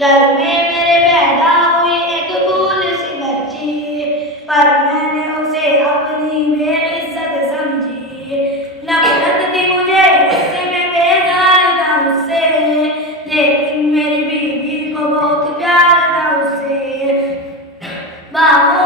घर में मेरे पैदा हुई एक फूल सी बच्ची, पर मैंने उसे अपनी बेइज्जत समझी। नफरत थी मुझे उससे, मैं बेजार था उससे, लेकिन मेरी बीवी को बहुत प्यार था उससे। बाहों